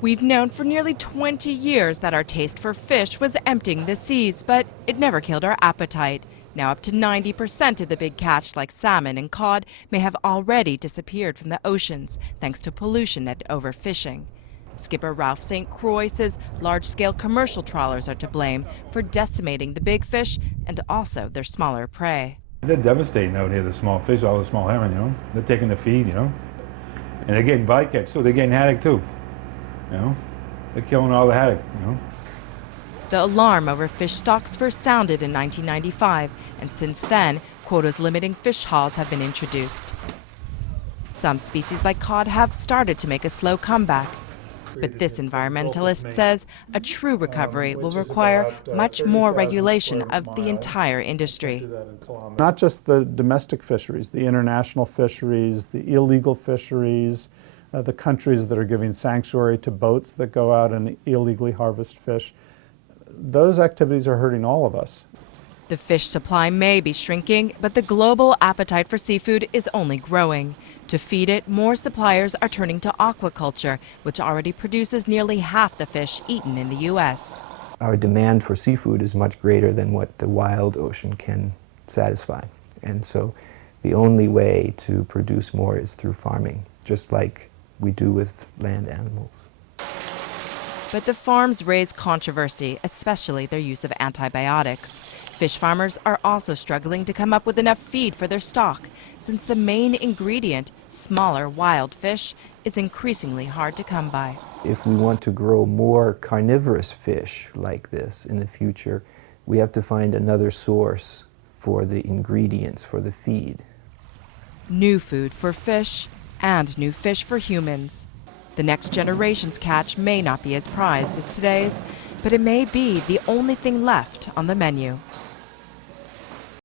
We've known for nearly 20 years that our taste for fish was emptying the seas, but it never killed our appetite. Now up to 90% of the big catch like salmon and cod may have already disappeared from the oceans thanks to pollution and overfishing. Skipper Ralph St. Croix says large-scale commercial trawlers are to blame for decimating the big fish and also their smaller prey. They're devastating out here, the small fish, all the small herring, you know. They're taking the feed, you know. And they're getting bycatch, so they're getting haddock too. You know, they're killing all the haddock, you know. The alarm over fish stocks first sounded in 1995, and since then, quotas limiting fish hauls have been introduced. Some species like cod have started to make a slow comeback, but this environmentalist says a true recovery will require much more regulation of the entire industry. Not just the domestic fisheries, the international fisheries, the illegal fisheries, the countries that are giving sanctuary to boats that go out and illegally harvest fish. Those activities are hurting all of us. The fish supply may be shrinking, but the global appetite for seafood is only growing. To feed it, more suppliers are turning to aquaculture, which already produces nearly half the fish eaten in the U.S. Our demand for seafood is much greater than what the wild ocean can satisfy. And so the only way to produce more is through farming, just like we do with land animals. But the farms raise controversy, especially their use of antibiotics. Fish farmers are also struggling to come up with enough feed for their stock, since the main ingredient, smaller wild fish, is increasingly hard to come by. If we want to grow more carnivorous fish like this in the future, we have to find another source for the ingredients for the feed. New food for fish and new fish for humans. The next generation's catch may not be as prized as today's, but it may be the only thing left on the menu.